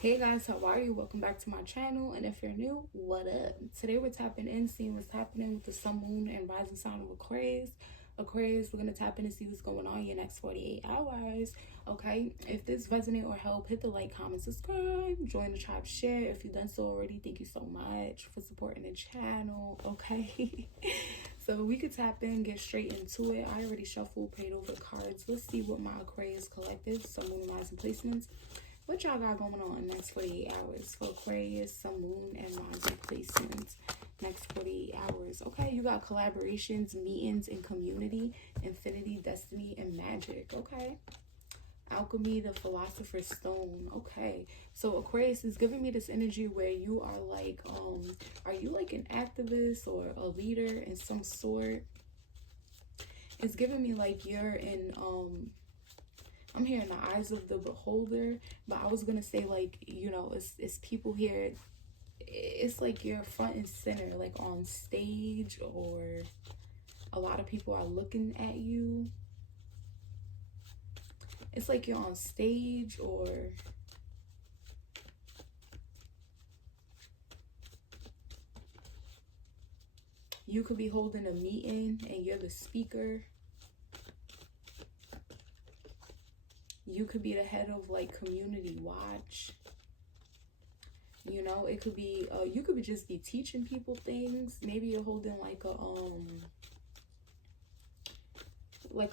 Hey guys, how are you? Welcome back to my channel, and if you're new, what up? Today we're tapping in, seeing what's happening with the sun, moon, and rising sign of Aquarius. Aquarius, we're going to tap in and see what's going on in your next 48 hours. Okay, if this resonate or help, hit the like, comment, subscribe, join the tribe, share. If you've done so already, thank you so much for supporting the channel. Okay, so we could tap in, get straight into it. I already shuffled, prayed over the cards. Let's see what my Aquarius collective, sun, moon, rising placements, what y'all got going on next 48 hours for Aquarius, sun, moon, and rising placements next 48 hours. Okay, you got collaborations, meetings, and community, infinity, destiny, and magic. Okay. Alchemy, the philosopher's stone. Okay, so Aquarius is giving me this energy where you are like, are you like an activist or a leader in some sort? It's giving me like you're in, I'm hearing the eyes of the beholder, but I was gonna say, like, you know, it's people here. It's like you're front and center, like on stage, or a lot of people are looking at you. It's like you're on stage, or you could be holding a meeting and you're the speaker. You could be the head of like community watch. You know, it could be you could just be teaching people things. Maybe you're holding like a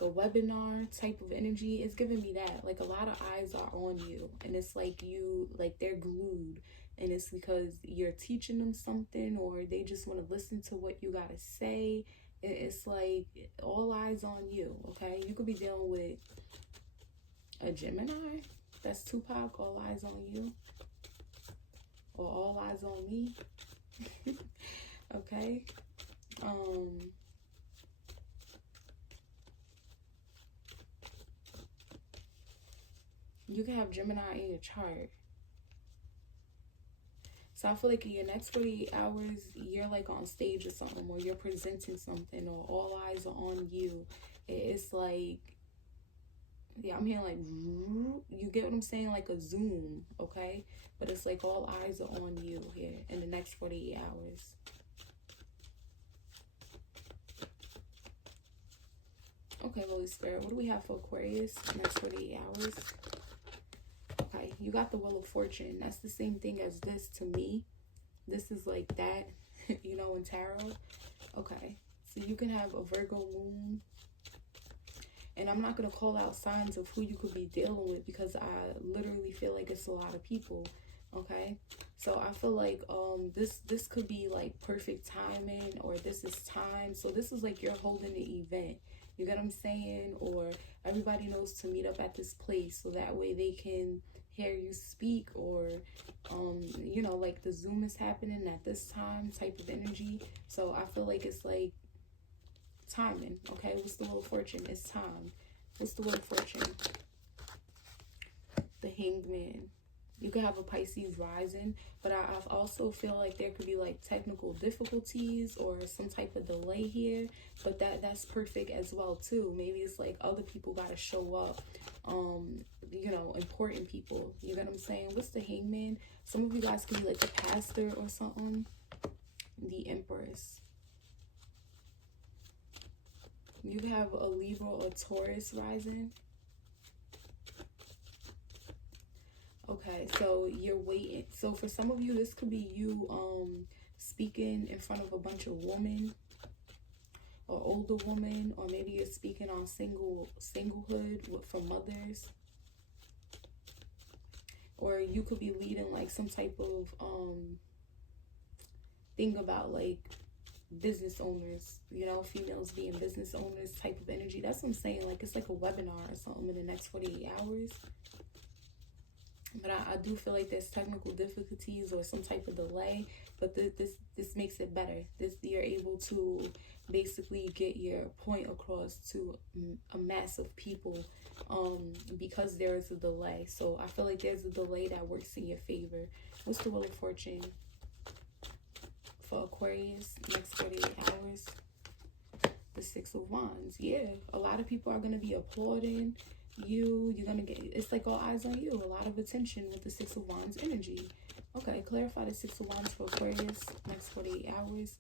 webinar type of energy. It's giving me that, like, a lot of eyes are on you, and it's like you, like, they're glued, and it's because you're teaching them something, or they just want to listen to what you gotta say. It's like all eyes on you. Okay, you could be dealing with a Gemini. That's Tupac. All eyes on you, or all eyes on me. Okay. You can have Gemini in your chart. So I feel like in your next 48 hours, you're like on stage or something, or you're presenting something, or all eyes are on you. It's like, yeah, I'm hearing like, you get what I'm saying? Like a Zoom, okay? But it's like all eyes are on you here in the next 48 hours. Okay, Holy Spirit, what do we have for Aquarius next 48 hours? Okay, you got the Wheel of Fortune. That's the same thing as this to me. This is like that, you know, in tarot. Okay, so you can have a Virgo moon. And I'm not going to call out signs of who you could be dealing with, because I literally feel like it's a lot of people. Okay, so I feel like this could be like perfect timing, or this is time. So this is like you're holding the event. You get what I'm saying? Or everybody knows to meet up at this place, so that way they can hear you speak, or you know, like the Zoom is happening at this time type of energy. So I feel like it's like timing. Okay, what's the Wheel of Fortune? It's time. What's the Wheel of Fortune? The Hanged Man. You could have a Pisces rising, but I also feel like there could be like technical difficulties or some type of delay here, but that's perfect as well too. Maybe it's like other people got to show up, you know, important people. You get what I'm saying? What's the Hangman? Some of you guys could be like a pastor or something. The Empress. You have a Libra or Taurus rising. Okay, so you're waiting. So for some of you, this could be you speaking in front of a bunch of women, or older women, or maybe you're speaking on singlehood for mothers. Or you could be leading like some type of thing about like business owners, you know, females being business owners type of energy. That's what I'm saying. Like it's like a webinar or something in the next 48 hours. But I do feel like there's technical difficulties or some type of delay, but this makes it better. You're able to basically get your point across to a mass of people because there is a delay. So I feel like there's a delay that works in your favor. What's the Wheel of Fortune for Aquarius next 48 hours? The Six of Wands. Yeah, a lot of people are going to be applauding. you're gonna get, it's like all eyes on you, a lot of attention with the Six of Wands energy. Okay, clarify the Six of Wands for Aquarius next 48 hours.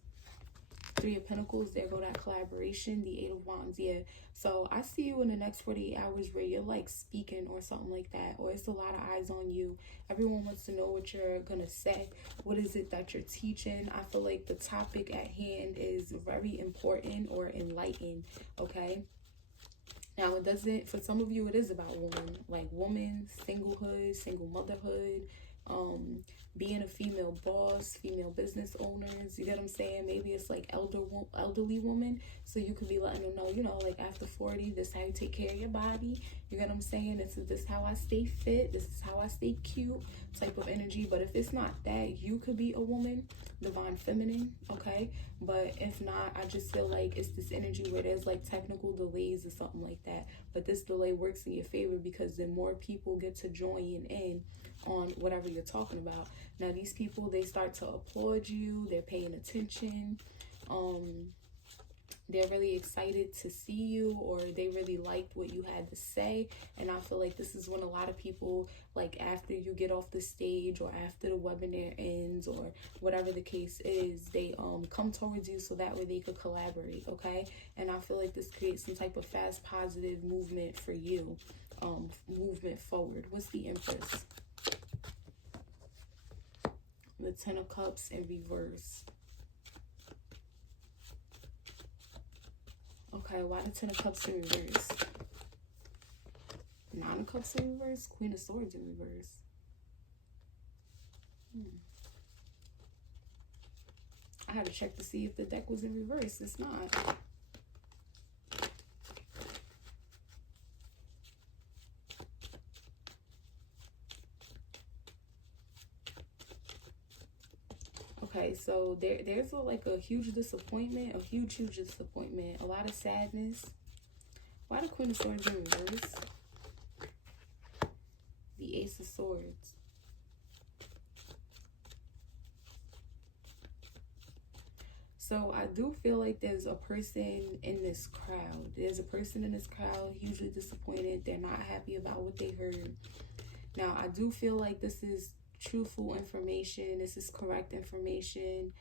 Three of Pentacles, there go that collaboration. The Eight of Wands, yeah. So I see you in the next 48 hours where you're like speaking or something like that, or it's a lot of eyes on you. Everyone wants to know what you're gonna say. What is it that you're teaching? I feel like the topic at hand is very important or enlightened, okay? Now, it doesn't, for some of you, it is about woman, like woman, singlehood, single motherhood, being a female boss, female business owners, you get what I'm saying? Maybe it's like elderly woman, so you could be letting them know, you know, like after 40, this is how you take care of your body, you get what I'm saying? This is how I stay fit, this is how I stay cute, type of energy. But if it's not that, you could be a woman, divine feminine, okay? But if not, I just feel like it's this energy where there's like technical delays or something like that, but this delay works in your favor because then more people get to join in on whatever you're talking about. Now these people, they start to applaud you, they're paying attention, they're really excited to see you, or they really liked what you had to say. And I feel like this is when a lot of people, like after you get off the stage or after the webinar ends or whatever the case is, they come towards you so that way they could collaborate, okay? And I feel like this creates some type of fast positive movement for you, movement forward. What's the Empress? The Ten of Cups in reverse. Okay, why the Ten of Cups in reverse? Nine of Cups in reverse, Queen of Swords in reverse. I had to check to see if the deck was in reverse. It's not. Okay, so there's like a huge disappointment, huge disappointment, a lot of sadness. Why the Queen of Swords in reverse? The Ace of Swords. So I do feel like there's a person in this crowd. There's a person in this crowd hugely disappointed. They're not happy about what they heard. Now, I do feel like this is truthful information. This is correct information.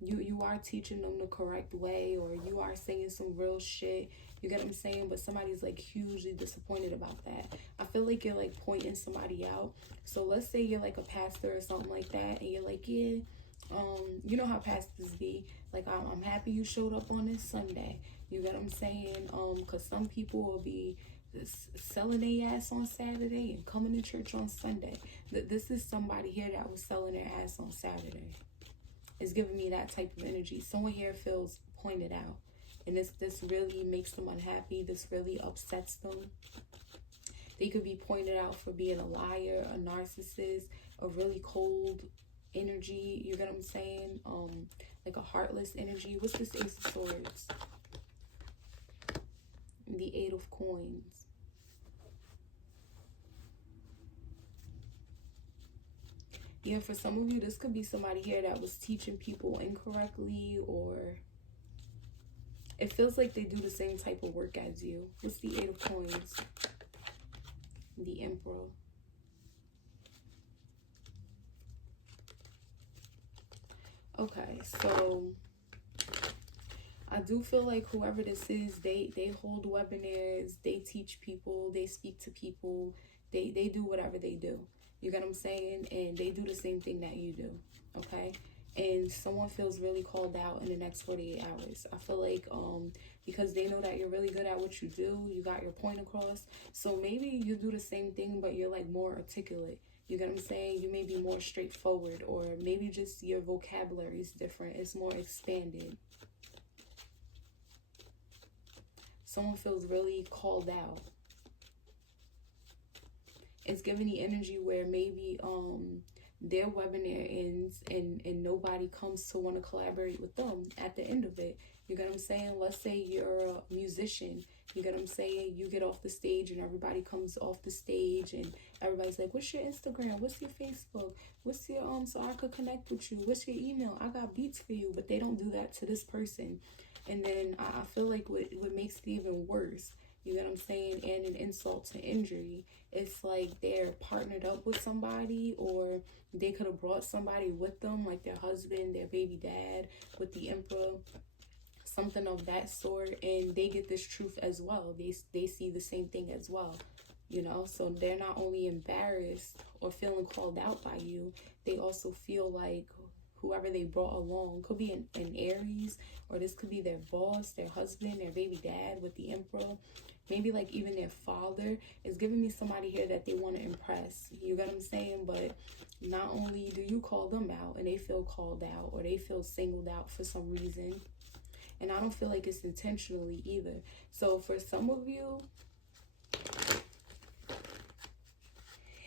You are teaching them the correct way, or you are saying some real shit. You get what I'm saying? But somebody's like hugely disappointed about that. I feel like you're like pointing somebody out. So let's say you're like a pastor or something like that, and you're like, yeah, you know how pastors be. Like, I'm happy you showed up on this Sunday. You get what I'm saying? Because some people will be selling their ass on Saturday and coming to church on Sunday. This is somebody here that was selling their ass on Saturday. It's giving me that type of energy. Someone here feels pointed out, and this really makes them unhappy. This really upsets them. They could be pointed out for being a liar, a narcissist, a really cold energy. You get what I'm saying? Like a heartless energy. What's this Ace of Swords? The Eight of Coins. Yeah, for some of you, this could be somebody here that was teaching people incorrectly, or it feels like they do the same type of work as you. What's the Eight of Coins? The Emperor. Okay, so I do feel like whoever this is, they hold webinars, they teach people, they speak to people, they do whatever they do. You get what I'm saying? And they do the same thing that you do, okay? And someone feels really called out in the next 48 hours. I feel like because they know that you're really good at what you do, you got your point across. So maybe you do the same thing, but you're like more articulate. You get what I'm saying? You may be more straightforward, or maybe just your vocabulary is different. It's more expanded. Someone feels really called out. It's giving the energy where maybe their webinar ends and nobody comes to want to collaborate with them at the end of it. You get what I'm saying? Let's say you're a musician. You get what I'm saying? You get off the stage and everybody comes off the stage and everybody's like, what's your Instagram? What's your Facebook? What's your, so I could connect with you? What's your email? I got beats for you. But they don't do that to this person. And then I feel like what makes it even worse, You get what I'm saying? And an insult to injury. It's like they're partnered up with somebody, or they could have brought somebody with them, like their husband, their baby dad, with the Emperor, something of that sort, and they get this truth as well. They see the same thing as well, you know. So they're not only embarrassed or feeling called out by you, they also feel like whoever they brought along could be an Aries, or this could be their boss, their husband, their baby dad with the Emperor, maybe like even their father is giving me somebody here that they want to impress. You get what I'm saying? But not only do you call them out and they feel called out, or they feel singled out for some reason, and I don't feel like it's intentionally either. So for some of you,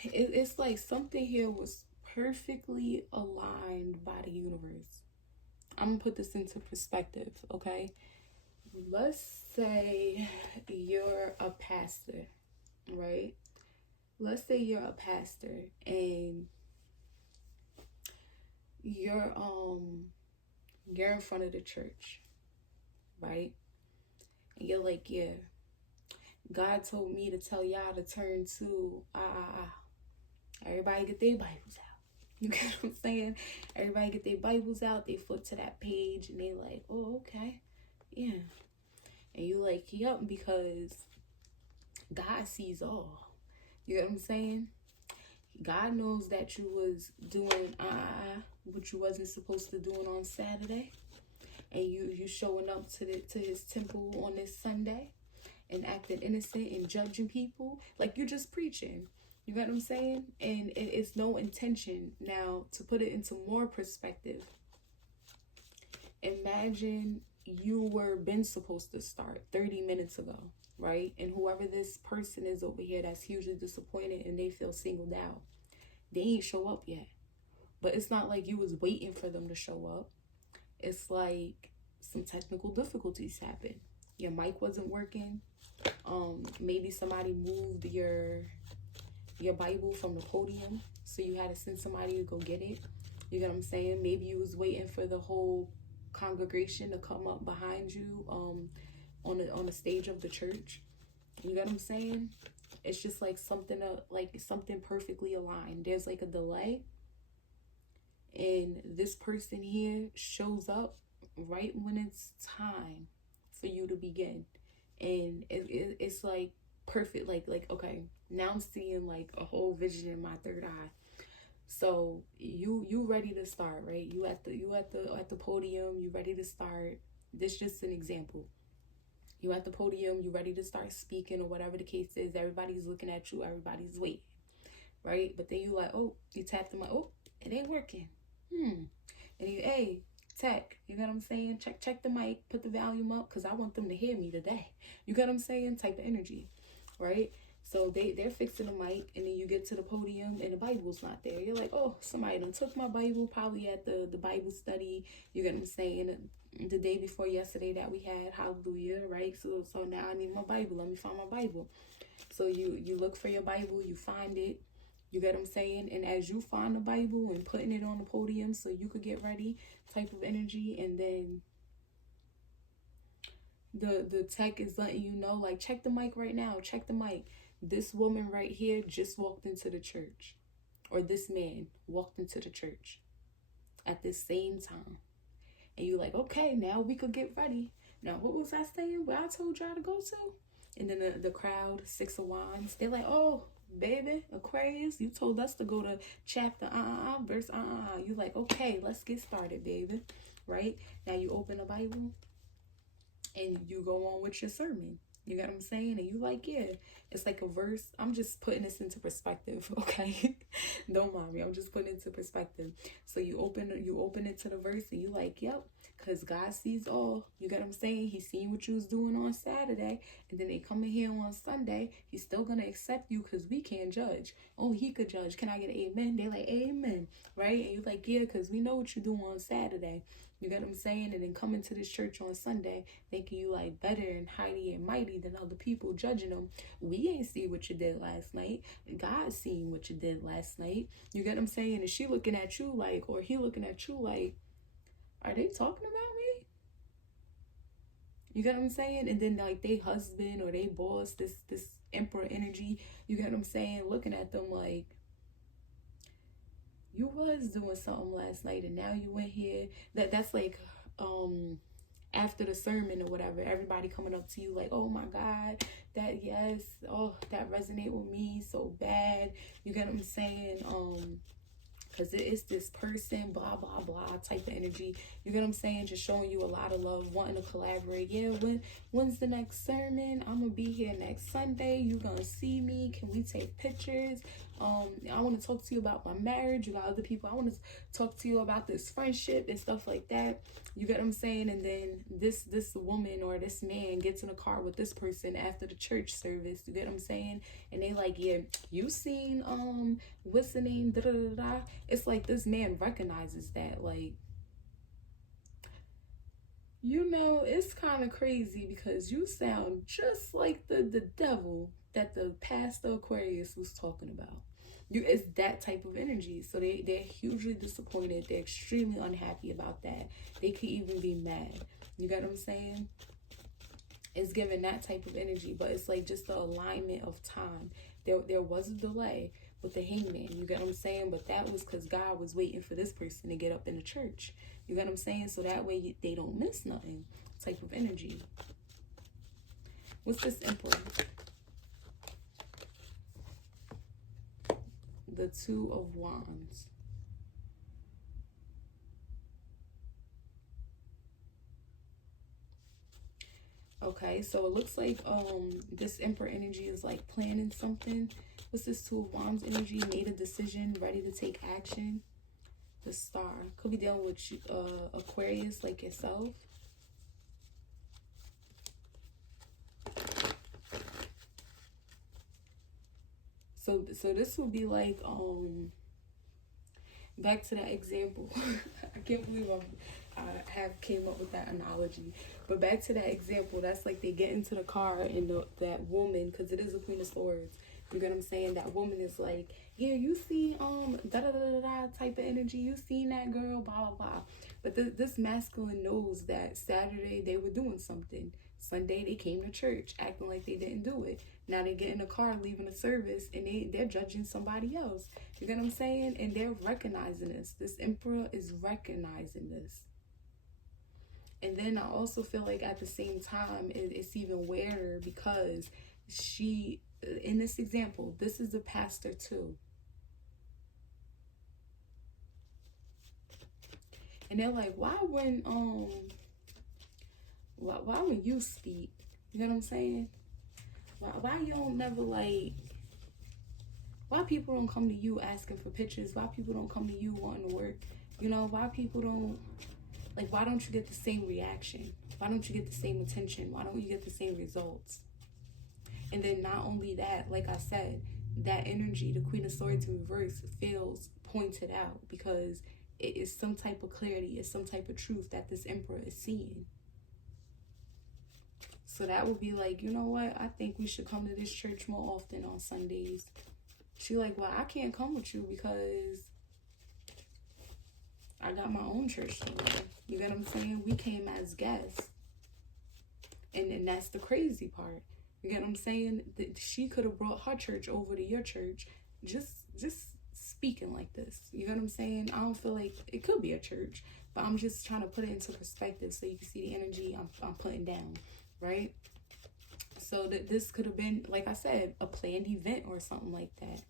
it's like something here was perfectly aligned by the universe. I'm gonna put this into perspective, okay? Let's say you're a pastor, right? Let's say you're a pastor and you're in front of the church, right? And you're like, yeah, God told me to tell y'all to turn to everybody get their Bibles out. You get what I'm saying? Everybody get their Bibles out, they flip to that page and they like, oh, okay, yeah. And you like, yep, because God sees all. You get what I'm saying? God knows that you was doing what you wasn't supposed to do on Saturday, and you showing up to his temple on this Sunday and acting innocent and judging people like you're just preaching. You get what I'm saying? And it's no intention. Now, to put it into more perspective, imagine you were been supposed to start 30 minutes ago, right? And whoever this person is over here that's hugely disappointed and they feel singled out, they ain't show up yet. But it's not like you was waiting for them to show up. It's like some technical difficulties happened. Your mic wasn't working. Maybe somebody moved your Bible from the podium, so you had to send somebody to go get it. You get what I'm saying? Maybe you was waiting for the whole congregation to come up behind you on the stage of the church. You get what I'm saying? It's just like something perfectly aligned. There's like a delay, and this person here shows up right when it's time for you to begin, and it's like perfect. Like okay, now I'm seeing like a whole vision in my third eye. So you ready to start, right? You at the podium, you ready to start. This just an example. You at the podium, you ready to start speaking or whatever the case is. Everybody's looking at you, everybody's waiting, right? But then you like, oh, you tap the mic, oh, it ain't working. And you, hey, tech, you know what I'm saying? Check the mic, put the volume up, because I want them to hear me today. You get what I'm saying? Type of energy, right? So they're fixing the mic, and then you get to the podium and the Bible's not there. You're like, oh, somebody done took my Bible, probably at the Bible study. You get what I'm saying? The day before yesterday that we had, hallelujah, right? So now I need my Bible. Let me find my Bible. So you look for your Bible, you find it. You get what I'm saying? And as you find the Bible and putting it on the podium so you could get ready, type of energy, and then the tech is letting you know, like, check the mic right now, check the mic. This woman right here just walked into the church, or this man walked into the church at the same time. And you're like, okay, now we could get ready. Now, what was I saying? Where I told y'all to go to? And then the crowd, Six of Wands, they're like, oh, baby, Aquarius, you told us to go to chapter verse You like, okay, let's get started, baby. Right? Now you open the Bible and you go on with your sermon. You got what I'm saying? And you like, yeah, it's like a verse. I'm just putting this into perspective, okay? Don't mind me. I'm just putting it into perspective. So you open it to the verse and you like, yep, because God sees all. You got what I'm saying? He's seen what you was doing on Saturday, and then they come in here on Sunday. He's still going to accept you because we can't judge. Only he could judge. Can I get an amen? They're like, amen, right? And you're like, yeah, because we know what you do on Saturday. You get what I'm saying? And then coming to this church on Sunday, thinking you like better and mighty and mighty than other people, judging them. We ain't see what you did last night. God seen what you did last night. You get what I'm saying? And she looking at you like, or he looking at you like, are they talking about me? You get what I'm saying? And then like they husband or they boss, this emperor energy, you get what I'm saying? Looking at them like, you was doing something last night and now you went here. That's like after the sermon or whatever, everybody coming up to you like, oh my God, that yes, oh, that resonate with me so bad. You get what I'm saying? Because it's this person, blah, blah, blah type of energy. You get what I'm saying? Just showing you a lot of love, wanting to collaborate. Yeah, when's the next sermon? I'm going to be here next Sunday. You're going to see me. Can we take pictures? I want to talk to you about my marriage. You got other people. I want to talk to you about this friendship and stuff like that. You get what I'm saying? And then this woman or this man gets in a car with this person after the church service. You get what I'm saying? And they like, yeah, you seen what's the name? Da da da da. It's like this man recognizes that, like, you know, it's kind of crazy because you sound just like the devil that the pastor Aquarius was talking about. It's that type of energy. So they're hugely disappointed. They're extremely unhappy about that. They could even be mad. You get what I'm saying? It's giving that type of energy, but it's like just the alignment of time. There was a delay with the hangman. You get what I'm saying? But that was because God was waiting for this person to get up in the church. You get what I'm saying? So that way they don't miss nothing. Type of energy. What's this emperor? The Two of Wands. Okay, so it looks like this emperor energy is like planning something. What's this Two of Wands energy? Made a decision, ready to take action. The Star. Could be dealing with Aquarius like yourself. So this would be like back to that example. I can't believe I have came up with that analogy. But back to that example, that's like they get into the car and that woman, because it is a Queen of Swords. You get what I'm saying? That woman is like, yeah, you see da da da da da type of energy. You seen that girl, blah blah blah. But this masculine knows that Saturday they were doing something. Sunday they came to church acting like they didn't do it. Now they get in the car leaving the service and they're judging somebody else. You get what I'm saying? And they're recognizing this. This emperor is recognizing this. And then I also feel like at the same time it's even weirder because she, in this example, this is the pastor too. And they're like, why when you speak? You know what I'm saying? Why you don't never like, why people don't come to you asking for pictures? Why people don't come to you wanting to work? You know, why people don't, like, why don't you get the same reaction? Why don't you get the same attention? Why don't you get the same results? And then not only that, like I said, that energy, the Queen of Swords in reverse, feels pointed out because it is some type of clarity, it's some type of truth that this emperor is seeing. So that would be like, you know what? I think we should come to this church more often on Sundays. She like, well, I can't come with you because I got my own church somewhere. You get what I'm saying? We came as guests. And then that's the crazy part. You get what I'm saying? That she could have brought her church over to your church just speaking like this. You get what I'm saying? I don't feel like it could be a church, but I'm just trying to put it into perspective so you can see the energy I'm putting down, right? So that this could have been, like I said, a planned event or something like that.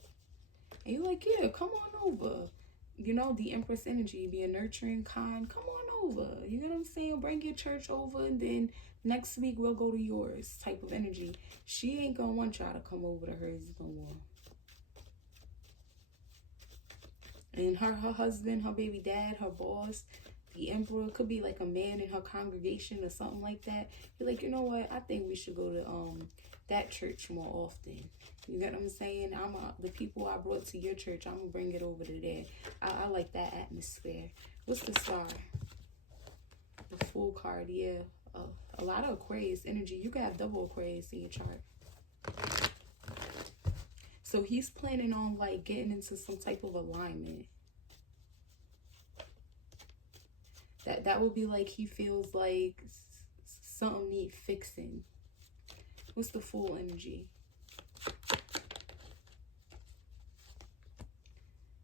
And you're like, yeah, come on over. You know, the Empress energy, being nurturing, kind, come on over. You know what I'm saying? Bring your church over and then next week we'll go to yours type of energy. She ain't gonna want y'all to come over to hers no more. And her husband, her baby dad, her boss, the emperor, could be like a man in her congregation or something like that. You're like, you know what? I think we should go to that church more often. You get what I'm saying? The people I brought to your church, I'm gonna bring it over to there. I like that atmosphere. What's the Star? The Fool card, yeah. A lot of Aquarius energy. You could have double Aquarius in your chart. So he's planning on like getting into some type of alignment. That would be like he feels like something need fixing. What's the Fool energy?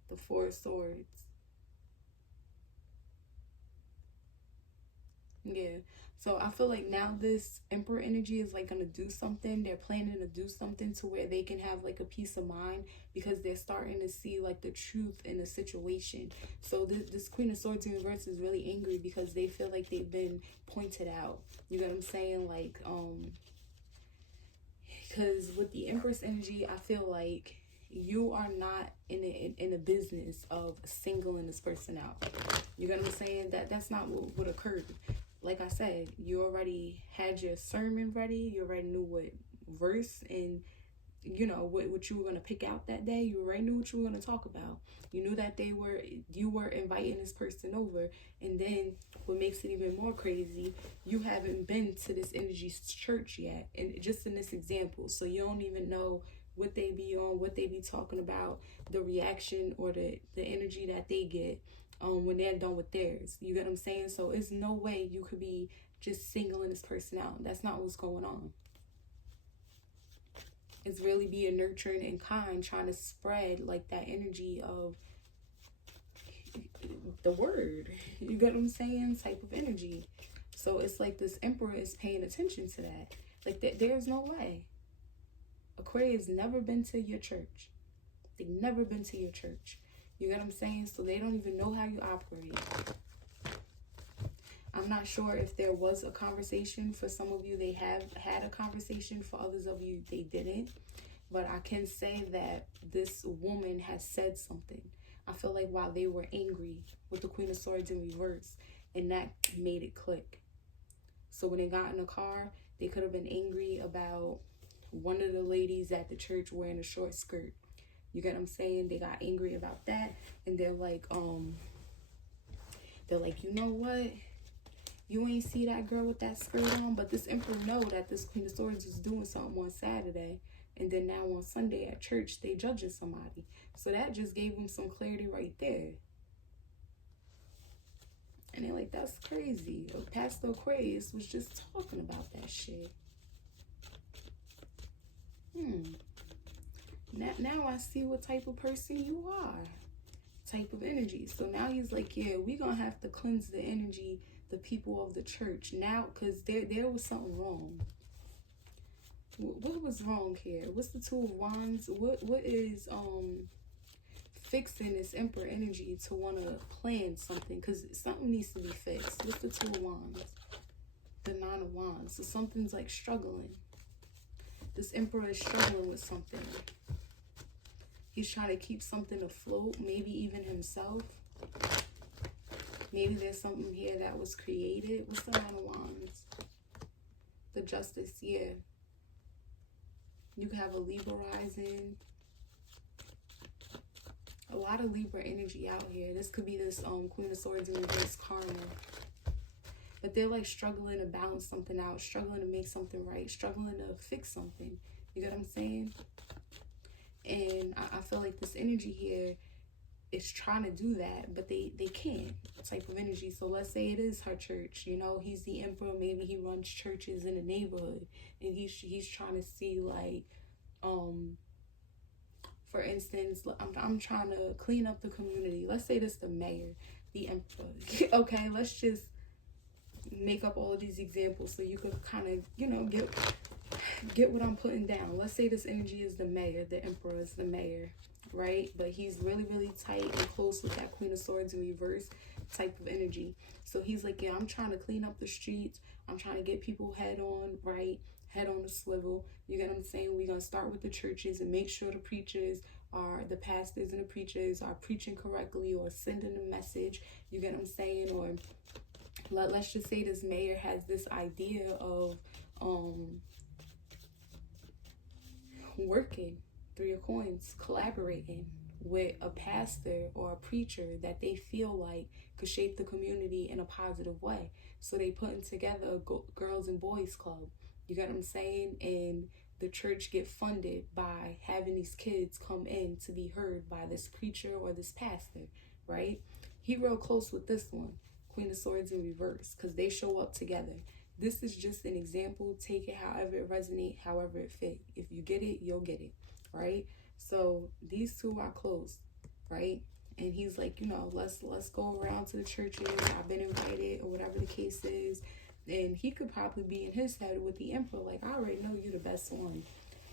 The Four of Swords. Yeah. So I feel like now this Emperor energy is like going to do something. They're planning to do something to where they can have like a peace of mind, because they're starting to see like the truth in the situation. So this Queen of Swords in reverse is really angry because they feel like they've been pointed out. You know what I'm saying? Like, because with the Empress energy, I feel like you are not in the business of singling this person out. You get what I'm saying? That's not what occurred. Like I said, you already had your sermon ready. You already knew what verse and, you know, what you were going to pick out that day. You already knew what you were going to talk about. You knew that you were inviting this person over. And then what makes it even more crazy, you haven't been to this energy's church yet. And just in this example, so you don't even know what they be on, what they be talking about, the reaction or the energy that they get when they're done with theirs. You get what I'm saying? So it's no way you could be just singling this person out. That's not what's going on. It's really being nurturing and kind, trying to spread like that energy of the word. You get what I'm saying? Type of energy. So it's like this Emperor is paying attention to that. Like there's no way. Aquarius never been to your church. They've never been to your church. You get what I'm saying? So they don't even know how you operate. I'm not sure if there was a conversation. For some of you, they have had a conversation. For others of you, they didn't. But I can say that this woman has said something. I feel like while they were angry with the Queen of Swords in reverse, and that made it click. So when they got in the car, they could have been angry about one of the ladies at the church wearing a short skirt. You get what I'm saying? They got angry about that, and they're like, you know what? You ain't see that girl with that skirt on, but this Emperor know that this Queen of Swords is doing something on Saturday, and then now on Sunday at church, they judging somebody. So that just gave them some clarity right there. And they're like, that's crazy. Pastor Aquarius was just talking about that shit. Now I see what type of person you are. Type of energy. So now he's like, yeah, we're going to have to cleanse the energy, the people of the church. Now, because there was something wrong. What was wrong here? What's the Two of Wands? What is fixing this Emperor energy to want to plan something? Because something needs to be fixed. What's the Two of Wands? The Nine of Wands. So something's like struggling. This Emperor is struggling with something. He's trying to keep something afloat, maybe even himself. Maybe there's something here that was created. What's the Nine of Wands? The Justice, yeah. You can have a Libra rising. A lot of Libra energy out here. This could be this Queen of Swords in reverse karma. But they're like struggling to balance something out, struggling to make something right, struggling to fix something. You get what I'm saying? And I feel like this energy here is trying to do that, but they can't. Type of energy. So let's say it is her church. You know, he's the Emperor. Maybe he runs churches in the neighborhood, and he's trying to see like, for instance, I'm trying to clean up the community. Let's say this the mayor, the Emperor. Okay, let's just make up all of these examples so you could kind of, you know, get what I'm putting down. Let's say this energy is the mayor, the Emperor is the mayor, right? But he's really, really tight and close with that Queen of Swords in reverse type of energy. So he's like, yeah, I'm trying to clean up the streets. I'm trying to get people head on right, head on the swivel. You get what I'm saying? We're going to start with the churches and make sure the preachers are, the pastors and the preachers are preaching correctly or sending a message. You get what I'm saying? Or let's just say this mayor has this idea of working, Three of Coins, collaborating with a pastor or a preacher that they feel like could shape the community in a positive way. So they putting together a girls and boys club. You get what I'm saying? And the church get funded by having these kids come in to be heard by this preacher or this pastor, right? He real close with this one, Queen of Swords in reverse, because they show up together. This is just an example. Take it however it resonates, however it fit. If you get it, you'll get it, right? So these two are close, right? And he's like, you know, let's go around to the churches. I've been invited, or whatever the case is. And he could probably be in his head with the emperor, like, I already know you the best one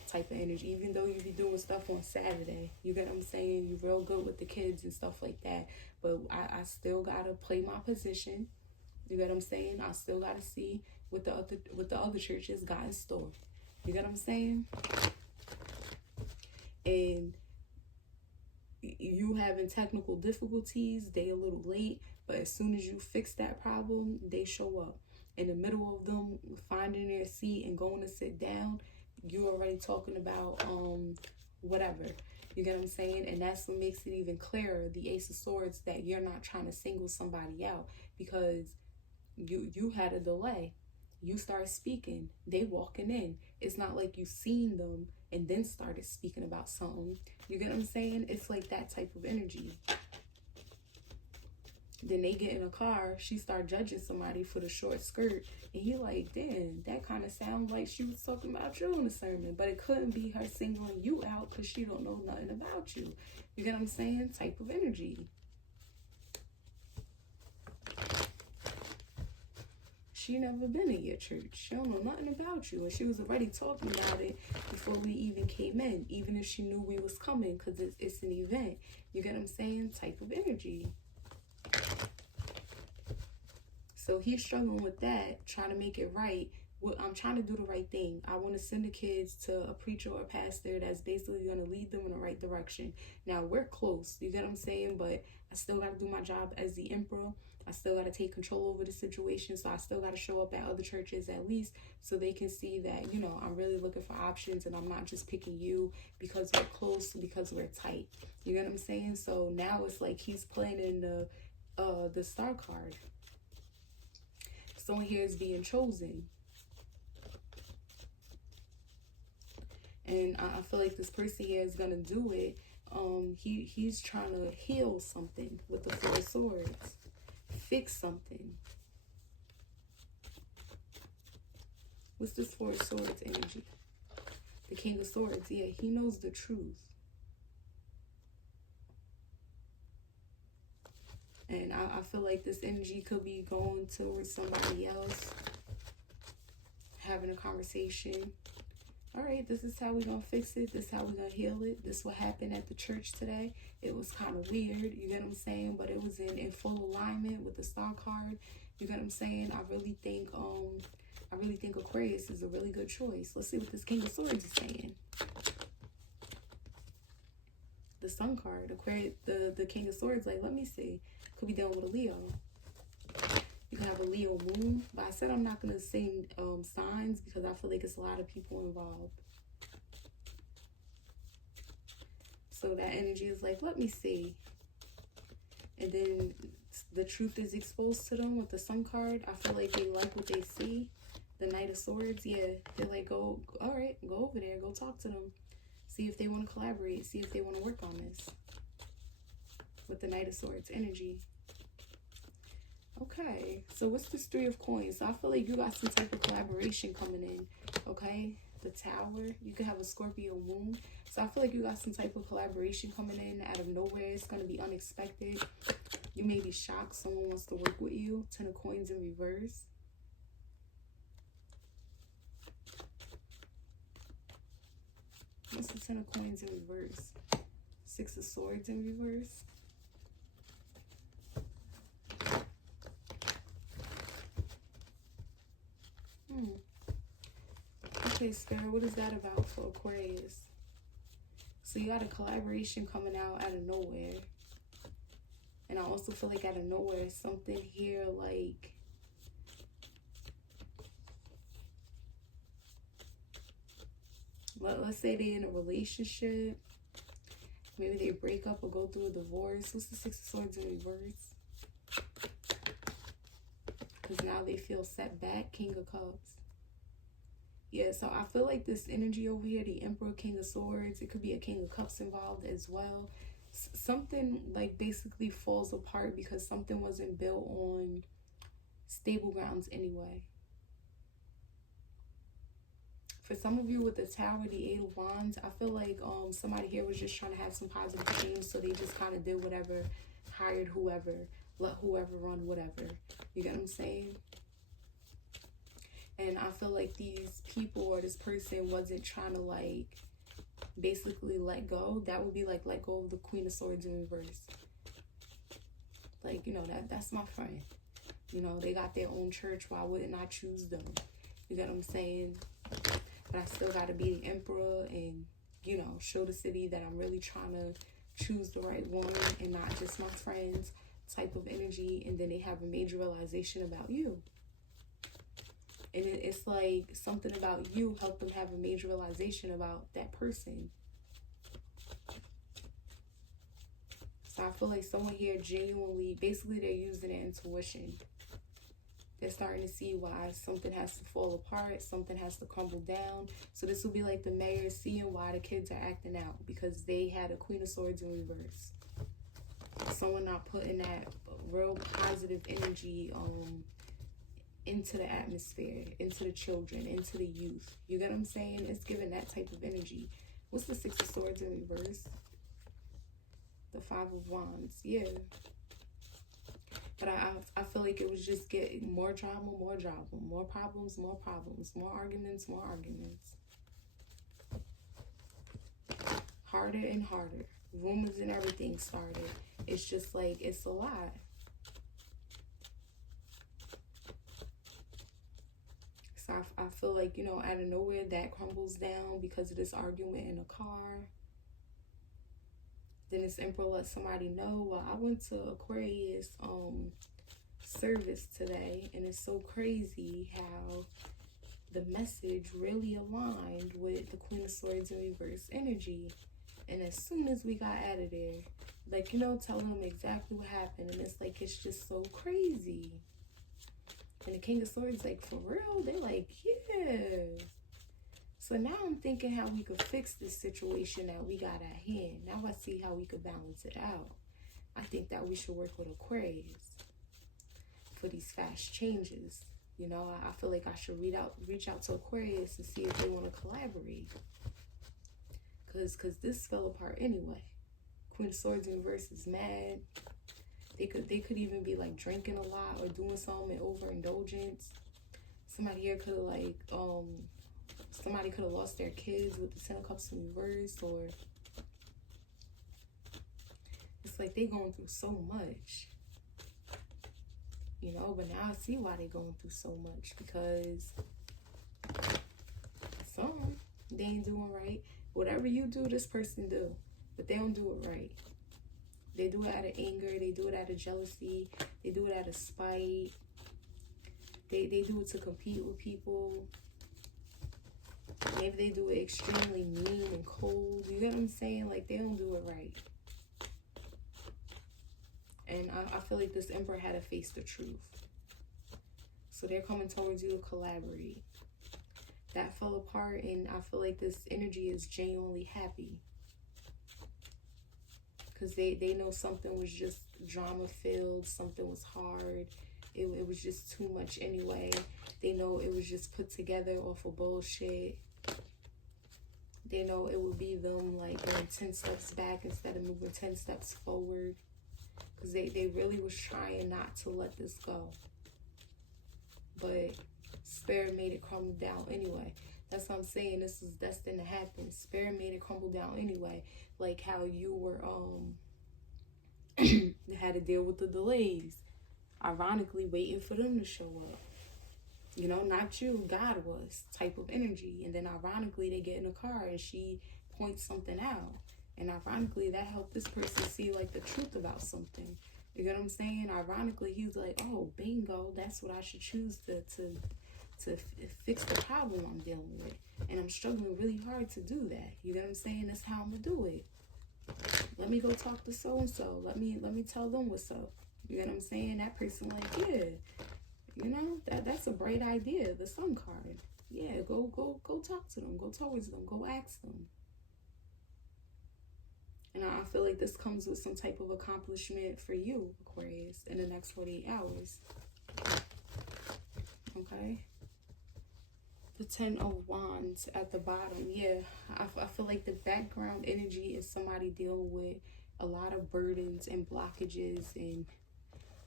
type of energy, even though you be doing stuff on Saturday. You get what I'm saying? You're real good with the kids and stuff like that. But I still gotta play my position. You get what I'm saying? I still gotta see what the other churches got in store. You get what I'm saying? And you having technical difficulties, they a little late, but as soon as you fix that problem, they show up. In the middle of them finding their seat and going to sit down, you're already talking about whatever. You get what I'm saying? And that's what makes it even clearer, the Ace of Swords, that you're not trying to single somebody out, because you had a delay. You start speaking, they walking in. It's not like you seen them and then started speaking about something. You get what I'm saying? It's like that type of energy. Then they get in a car, she start judging somebody for the short skirt, and he like, damn, that kind of sounds like she was talking about you in the sermon, but it couldn't be her singling you out because she don't know nothing about you. You get what I'm saying? Type of energy. She never been in your church. She don't know nothing about you. And she was already talking about it before we even came in, even if she knew we was coming, because it's an event. You get what I'm saying? Type of energy. So he's struggling with that, trying to make it right. I'm trying to do the right thing. I want to send the kids to a preacher or a pastor that's basically going to lead them in the right direction. Now, we're close. You get what I'm saying? But I still got to do my job as the emperor. I still got to take control over the situation. So I still got to show up at other churches at least, so they can see that, you know, I'm really looking for options and I'm not just picking you because we're close, because we're tight. You get what I'm saying? So now it's like he's playing in the star card. Someone here is being chosen. And I feel like this person here is going to do it. He's trying to heal something with the Four of Swords. Fix something. What's this Four of Swords energy? The King of Swords. Yeah, he knows the truth. And I feel like this energy could be going towards somebody else. Having a conversation. All right, this is how we're going to fix it. This is how we're going to heal it. This is what happened at the church today. It was kind of weird, you get what I'm saying? But it was in full alignment with the star card. You get what I'm saying? I really think Aquarius is a really good choice. Let's see what this King of Swords is saying. The Sun card, Aquarius, the King of Swords, like, let me see. Could be dealing with a Leo. You can have a Leo moon, but I said I'm not going to say signs because I feel like it's a lot of people involved. So that energy is like, let me see. And then the truth is exposed to them with the Sun card. I feel like they like what they see. The Knight of Swords, yeah. They're like, all right, go over there. Go talk to them. See if they want to collaborate. See if they want to work on this. With the Knight of Swords energy. Okay, so what's this Three of Coins? So I feel like you got some type of collaboration coming in, okay? The Tower, you could have a Scorpio moon. So I feel like you got some type of collaboration coming in out of nowhere. It's going to be unexpected. You may be shocked someone wants to work with you. Ten of Coins in reverse. What's the Ten of Coins in reverse? Six of Swords in reverse. Okay, Spirit, what is that about for Aquarius? So you got a collaboration coming out of nowhere. And I also feel like out of nowhere, something here like... Let's say they're in a relationship. Maybe they break up or go through a divorce. What's the Six of Swords in reverse? Because now they feel set back. King of Cups. Yeah, so I feel like this energy over here, the Emperor, King of Swords, it could be a King of Cups involved as well. Something like basically falls apart because something wasn't built on stable grounds anyway. For some of you with the Tower, the Eight of Wands, I feel like somebody here was just trying to have some positive dreams, so they just kind of did whatever, hired whoever, let whoever run whatever. You get what I'm saying? And I feel like these people or this person wasn't trying to like basically let go. That would be like let go of the Queen of Swords in reverse. Like, you know, that's my friend. You know, they got their own church. Why wouldn't I choose them? You get what I'm saying? But I still got to be the emperor and, you know, show the city that I'm really trying to choose the right one and not just my friends type of energy. And then they have a major realization about you. And it's like something about you helped them have a major realization about that person. So I feel like someone here genuinely, basically they're using their intuition. They're starting to see why something has to fall apart, something has to crumble down. So this will be like the mayor seeing why the kids are acting out because they had a Queen of Swords in reverse. Someone not putting that real positive energy into the atmosphere, into the children, into the youth. You get what I'm saying? It's giving that type of energy. What's the Six of Swords in reverse? The Five of Wands. Yeah. But I feel like it was just getting more drama, more problems, more arguments, more arguments. Harder and harder. Rumors and everything started. It's just like, it's a lot. So I feel like, you know, out of nowhere that crumbles down because of this argument in a car. Then this emperor lets somebody know, well, I went to Aquarius service today, and it's so crazy how the message really aligned with the Queen of Swords in reverse energy. And as soon as we got out of there, like, you know, telling them exactly what happened, and it's like, it's just so crazy. And the King of Swords, like, for real? They're like, yeah. So now I'm thinking how we could fix this situation that we got at hand. Now I see how we could balance it out. I think that we should work with Aquarius for these fast changes. You know, I feel like I should reach out to Aquarius and see if they want to collaborate. Because this fell apart anyway. Queen of Swords in reverse is mad. They could even be like drinking a lot or doing something in overindulgence. Somebody here could have like somebody could have lost their kids with the Ten of Cups in reverse, or it's like they going through so much, you know. But now I see why they going through so much, because some they ain't doing right. Whatever you do, this person do, but they don't do it right. They do it out of anger. They do it out of jealousy. They do it out of spite. They do it to compete with people. Maybe they do it extremely mean and cold. You get what I'm saying? Like, they don't do it right. And I feel like this emperor had to face the truth. So they're coming towards you to collaborate. That fell apart, and I feel like this energy is genuinely happy. Because they know something was just drama-filled. Something was hard. It was just too much anyway. They know it was just put together off of bullshit. They know it would be them like going 10 steps back instead of moving 10 steps forward. Because they really was trying not to let this go. But Spirit made it crumble down anyway. That's what I'm saying. This is destined to happen. Spirit made it crumble down anyway. Like how you were had to deal with the delays. Ironically, waiting for them to show up. You know, not you, God was type of energy. And then ironically, they get in a car and she points something out. And ironically, that helped this person see like the truth about something. You get what I'm saying? Ironically, he's like, oh, bingo, that's what I should choose to fix the problem I'm dealing with. And I'm struggling really hard to do that. You get what I'm saying? That's how I'm going to do it. Let me go talk to so-and-so. Let me tell them what's up. You get what I'm saying? That person like, yeah, you know, that's a bright idea. The Sun card. Yeah, go talk to them. Go towards them. Go ask them. And I feel like this comes with some type of accomplishment for you, Aquarius, in the next 48 hours. Okay? The Ten of Wands at the bottom. Yeah, I feel like the background energy is somebody dealing with a lot of burdens and blockages, and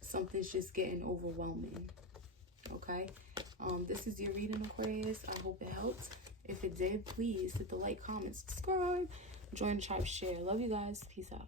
something's just getting overwhelming. Okay, this is your reading, Aquarius. I hope it helped. If it did, please hit the like, comment, subscribe, join the tribe, share. Love you guys. Peace out.